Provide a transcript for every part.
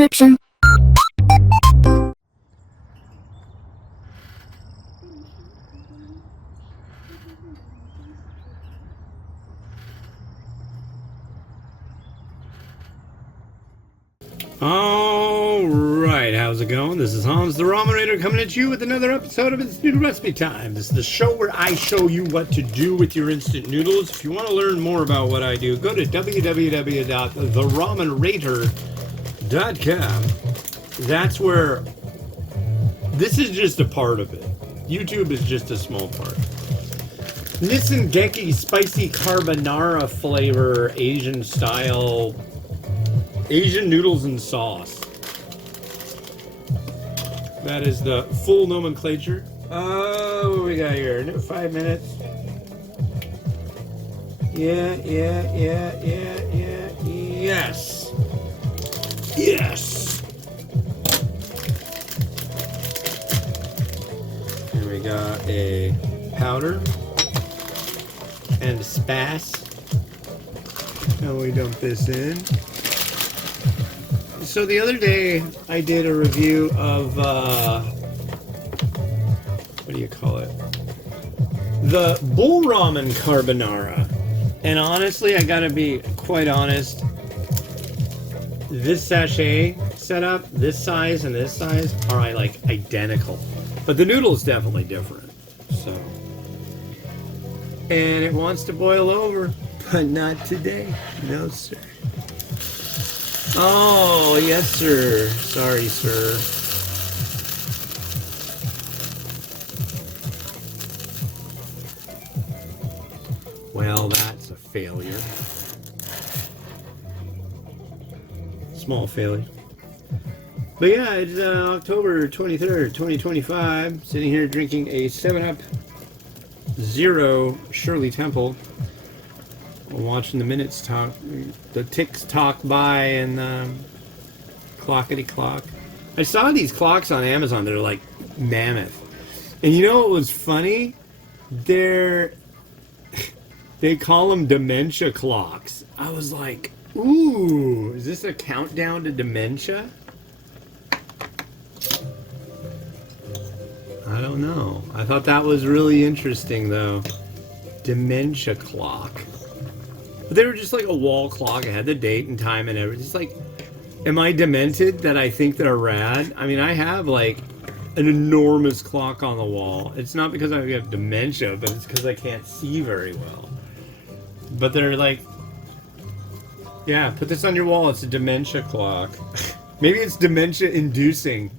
description. Alright, how's it going? This is Hans the Ramen Raider coming at you with another episode of It's Noodle Recipe Time. This is the show where I show you what to do with your instant noodles. If you want to learn more about what I do, go to www.theramenraider.com. That's where... This is just a part of it. YouTube is just a small part. Nissin Geki spicy carbonara flavor Asian style Asian noodles and sauce. That is the full nomenclature. What do we got here? 5 minutes. Yes. Yes. Here we got a powder and a spass. Now we dump this in. So the other day, I did a review of, what do you call it? The Bull Ramen Carbonara. And honestly, I gotta be quite honest, this sachet setup, this size and this size, are like identical. But the noodle is definitely different, so. And it wants to boil over, but not today. No, sir. Oh, yes, sir. Sorry, sir. Well, that's a failure. Small failure. But yeah, it's October 23rd, 2025. Sitting here drinking a 7-Up Zero Shirley Temple. Watching the minutes talk, the ticks talk by, and clockety clock. I saw these clocks on Amazon. They're like mammoth. And you know what was funny? They call them dementia clocks. I was like, ooh, is this a countdown to dementia? I don't know. I thought that was really interesting, though. Dementia clock. But they were just like a wall clock. It had the date and time and everything. It's like, am I demented that I think they're rad? I mean, I have like an enormous clock on the wall. It's not because I have dementia, but it's because I can't see very well. But they're like, yeah, put this on your wall. It's a dementia clock. Maybe it's dementia inducing.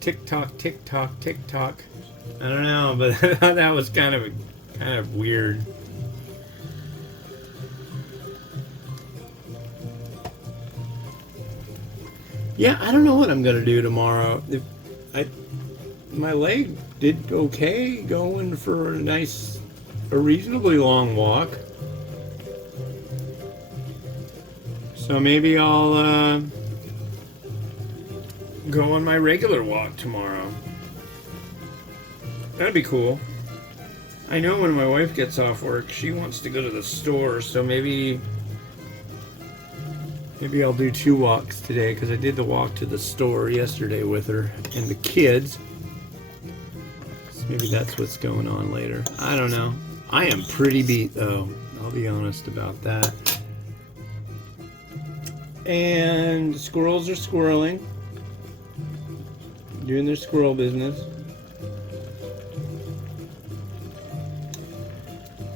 Tick tock, tick tock, tick tock. I don't know, but that was kind of weird. Yeah, I don't know what I'm gonna do tomorrow. My leg did okay going for a reasonably long walk. So maybe I'll go on my regular walk tomorrow. That'd be cool. I know when my wife gets off work, she wants to go to the store, so maybe I'll do 2 walks today, because I did the walk to the store yesterday with her and the kids. So maybe that's what's going on later. I don't know. I am pretty beat, though. I'll be honest about that. And squirrels are squirreling. Doing their squirrel business.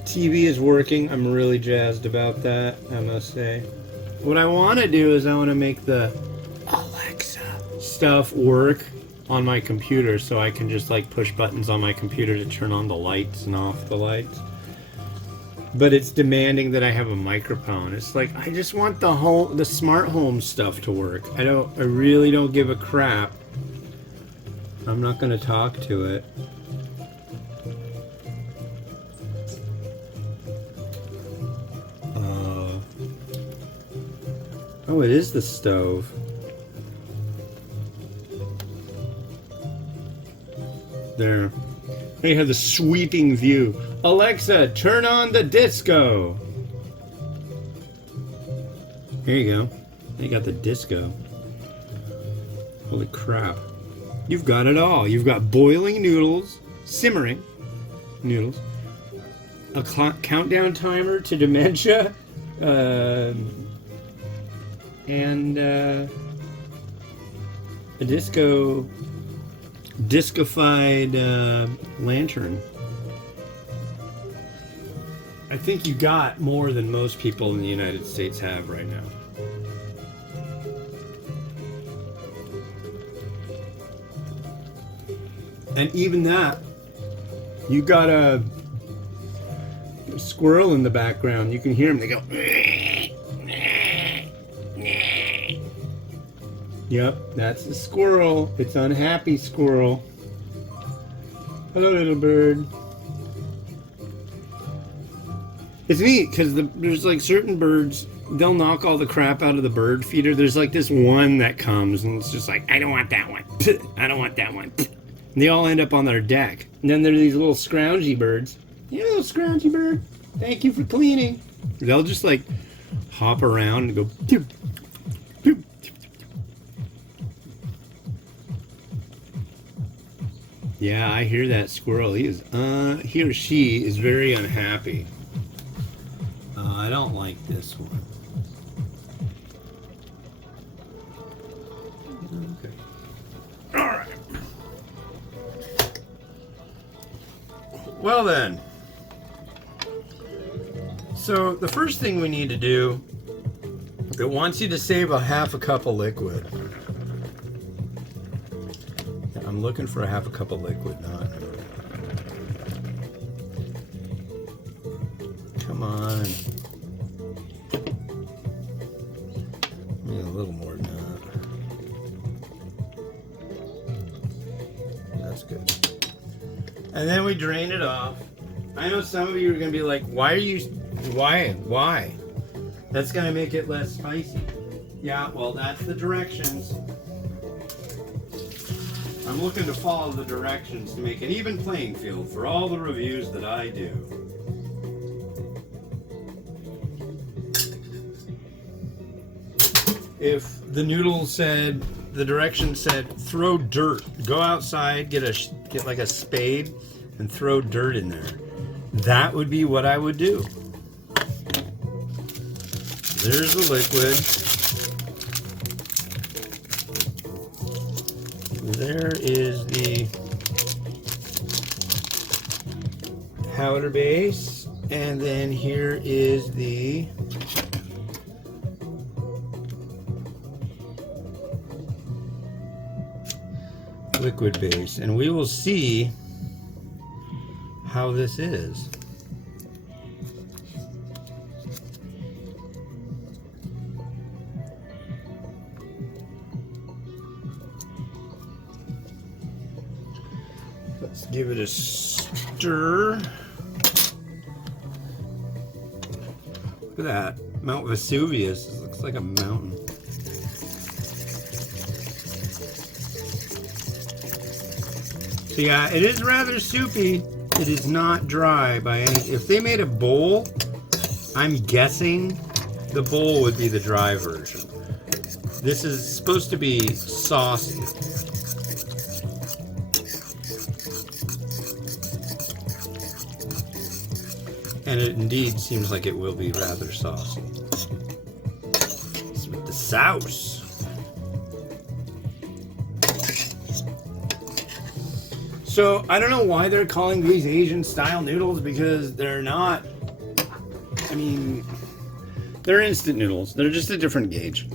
TV is working. I'm really jazzed about that, I must say. What I want to do is I want to make the Alexa stuff work on my computer, so I can just like push buttons on my computer to turn on the lights and off the lights. But it's demanding that I have a microphone. It's like, I just want the smart home stuff to work. I really don't give a crap. I'm not going to talk to it. Oh, it is the stove. There. They have the sweeping view. Alexa, turn on the disco. Here you go. They got the disco. Holy crap. You've got it all. You've got boiling noodles, simmering noodles, a countdown timer to dementia, and a discofied lantern. I think you got more than most people in the United States have right now. And even that, you got a squirrel in the background. You can hear them. They go. Yep, that's the squirrel. It's unhappy squirrel. Hello, little bird. It's neat because there's like certain birds, they'll knock all the crap out of the bird feeder. There's like this one that comes and it's just like, I don't want that one. I don't want that one. And they all end up on their deck. And then there are these little scroungy birds. You little scroungy bird, thank you for cleaning. They'll just like hop around and go. Pew, pew. Yeah, I hear that squirrel. He or she is very unhappy. I don't like this one. Okay. All right. Well then. So the first thing we need to do, it wants you to save a half a cup of liquid. I'm looking for a half a cup of liquid, not. Come on. Maybe a little more than that. That's good. And then we drain it off. I know some of you are going to be like, why? That's going to make it less spicy. Yeah, well, that's the directions. I'm looking to follow the directions to make an even playing field for all the reviews that I do. If the noodle said, the directions said, throw dirt, go outside, get like a spade and throw dirt in there. That would be what I would do. There's the liquid. There is the powder base, and then here is the liquid base, and we will see how this is. Let's give it a stir. Look at that. Mount Vesuvius. It looks like a mountain. So yeah, it is rather soupy. It is not dry by any. If they made a bowl, I'm guessing the bowl would be the dry version. This is supposed to be saucy. And it indeed seems like it will be rather saucy. It's with the sauce. So, I don't know why they're calling these Asian style noodles, because they're not, I mean, they're instant noodles. They're just a different gauge.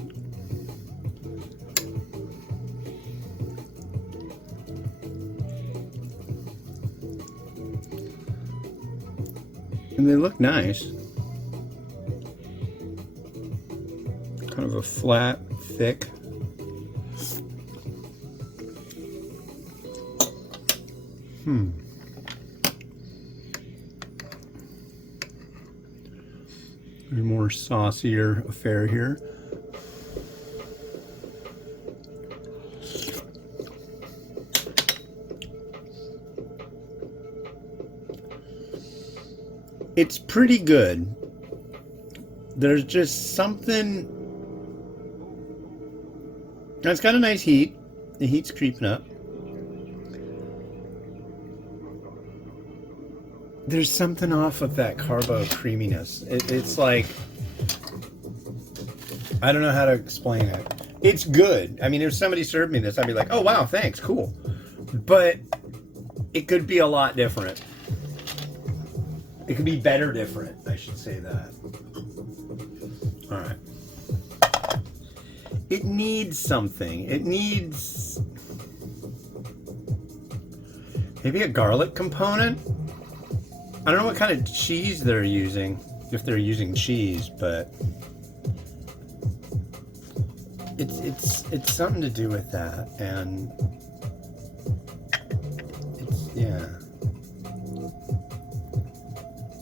And they look nice. Kind of a flat, thick. A more saucier affair here. It's pretty good. There's just something. It's got a nice heat. The heat's creeping up. There's something off with that carbo creaminess. It's like, I don't know how to explain it. It's good. I mean, if somebody served me this, I'd be like, oh wow, thanks, cool. But it could be a lot different. It could be better different, I should say that. All right. It needs something. It needs maybe a garlic component. I don't know what kind of cheese they're using, if they're using cheese, but it's something to do with that, and it's, yeah.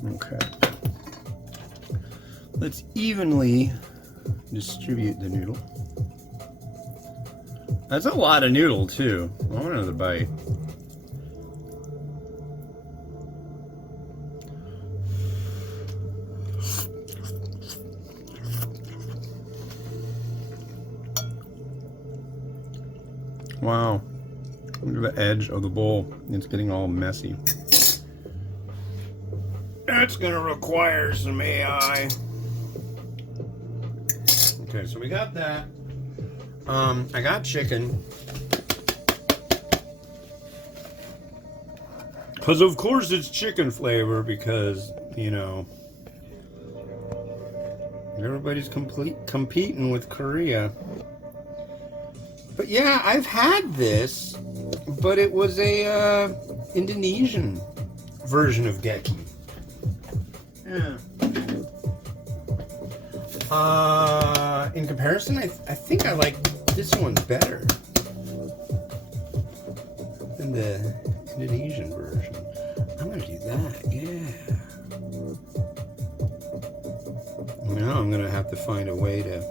Okay. Let's evenly distribute the noodle. That's a lot of noodle too. I want another bite. Wow. Look at the edge of the bowl. It's getting all messy. That's gonna require some AI. Okay, so we got that. I got chicken. Because of course it's chicken flavor, because, you know, everybody's competing with Korea. But yeah, I've had this, but it was a Indonesian version of Geki. Yeah. In comparison, I think I like this one better than the Indonesian version. I'm gonna do that, yeah. Now I'm gonna have to find a way to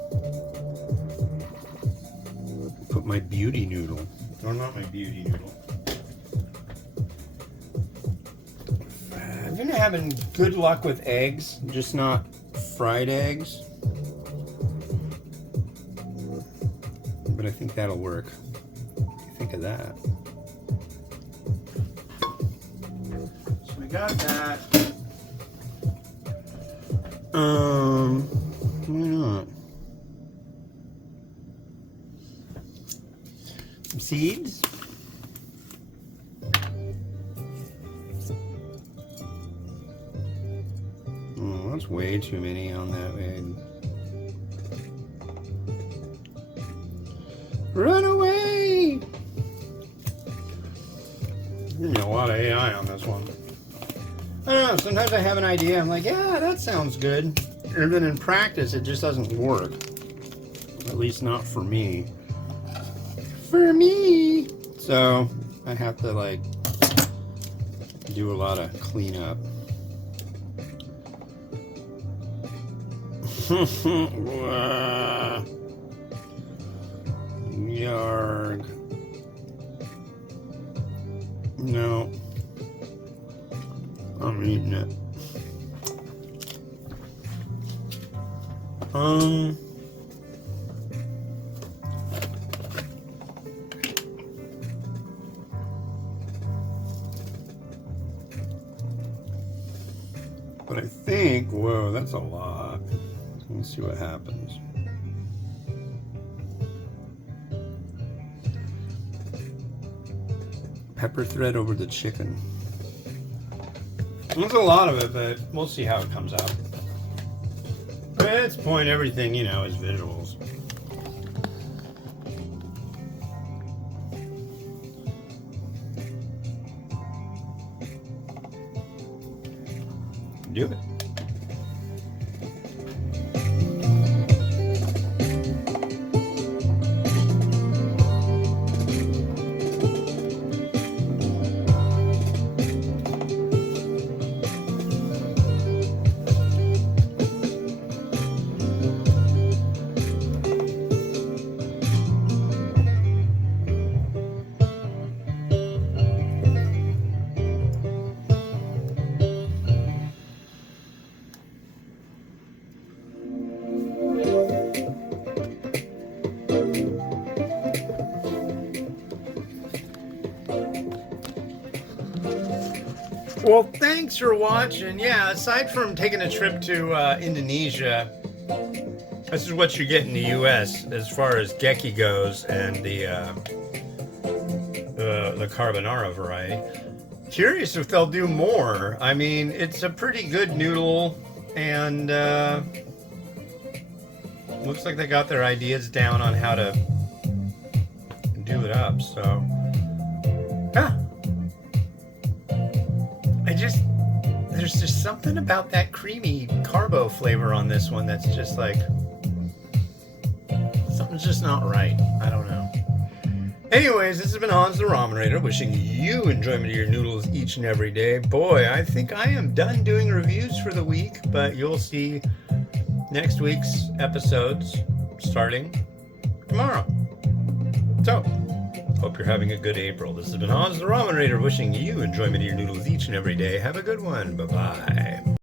put my beauty noodle, or not my beauty noodle. I've been having good luck with eggs, just not fried eggs. But I think that'll work. What do you think of that? So we got that. Why not? Some seeds. Oh, that's way too many on that egg. Run away! There's a lot of AI on this one. I don't know, sometimes I have an idea, I'm like, yeah, that sounds good. And then in practice, it just doesn't work. At least not for me. For me! So, I have to, like, do a lot of cleanup. Yarg. No. I'm eating it. But I think, whoa, that's a lot. Let's see what happens. Pepper thread over the chicken. There's a lot of it, but we'll see how it comes out. But at this point, everything, you know, is visuals. Do it. Well, thanks for watching. Yeah, aside from taking a trip to Indonesia, this is what you get in the U.S. as far as Geki goes and the Carbonara variety. Curious if they'll do more. I mean, it's a pretty good noodle, and looks like they got their ideas down on how to do it up. So, yeah. There's just something about that creamy carbo flavor on this one that's just like, something's just not right. I don't know. Anyways, this has been Hans the Ramenator, wishing you enjoyment of your noodles each and every day. Boy, I think I am done doing reviews for the week, but you'll see next week's episodes starting tomorrow. So, hope you're having a good April. This has been Hans the Ramenator, wishing you enjoyment of your noodles each and every day. Have a good one. Bye-bye.